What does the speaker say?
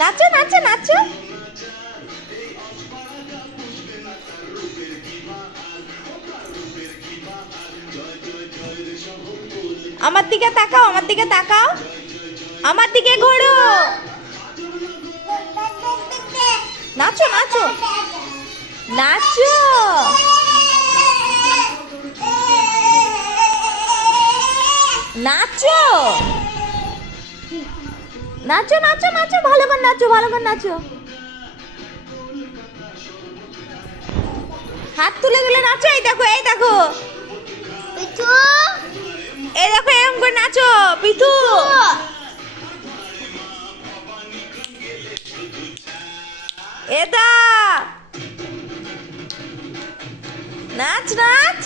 নাচো নাচো নাচো। আমার দিকে তাকাও, আমার দিকে তাকাও, আমার দিকে ঘোরো। নাচো নাচো নাচো। নাচো নাচো নাচো নাচো, ভালো করে নাচো, ভালো করে নাচো। হাত তুলে তুলে নাচো। এই দেখো, এই দেখো, এই দেখো, এরকম করে নাচো পিথু। এটা নাচ নাচ।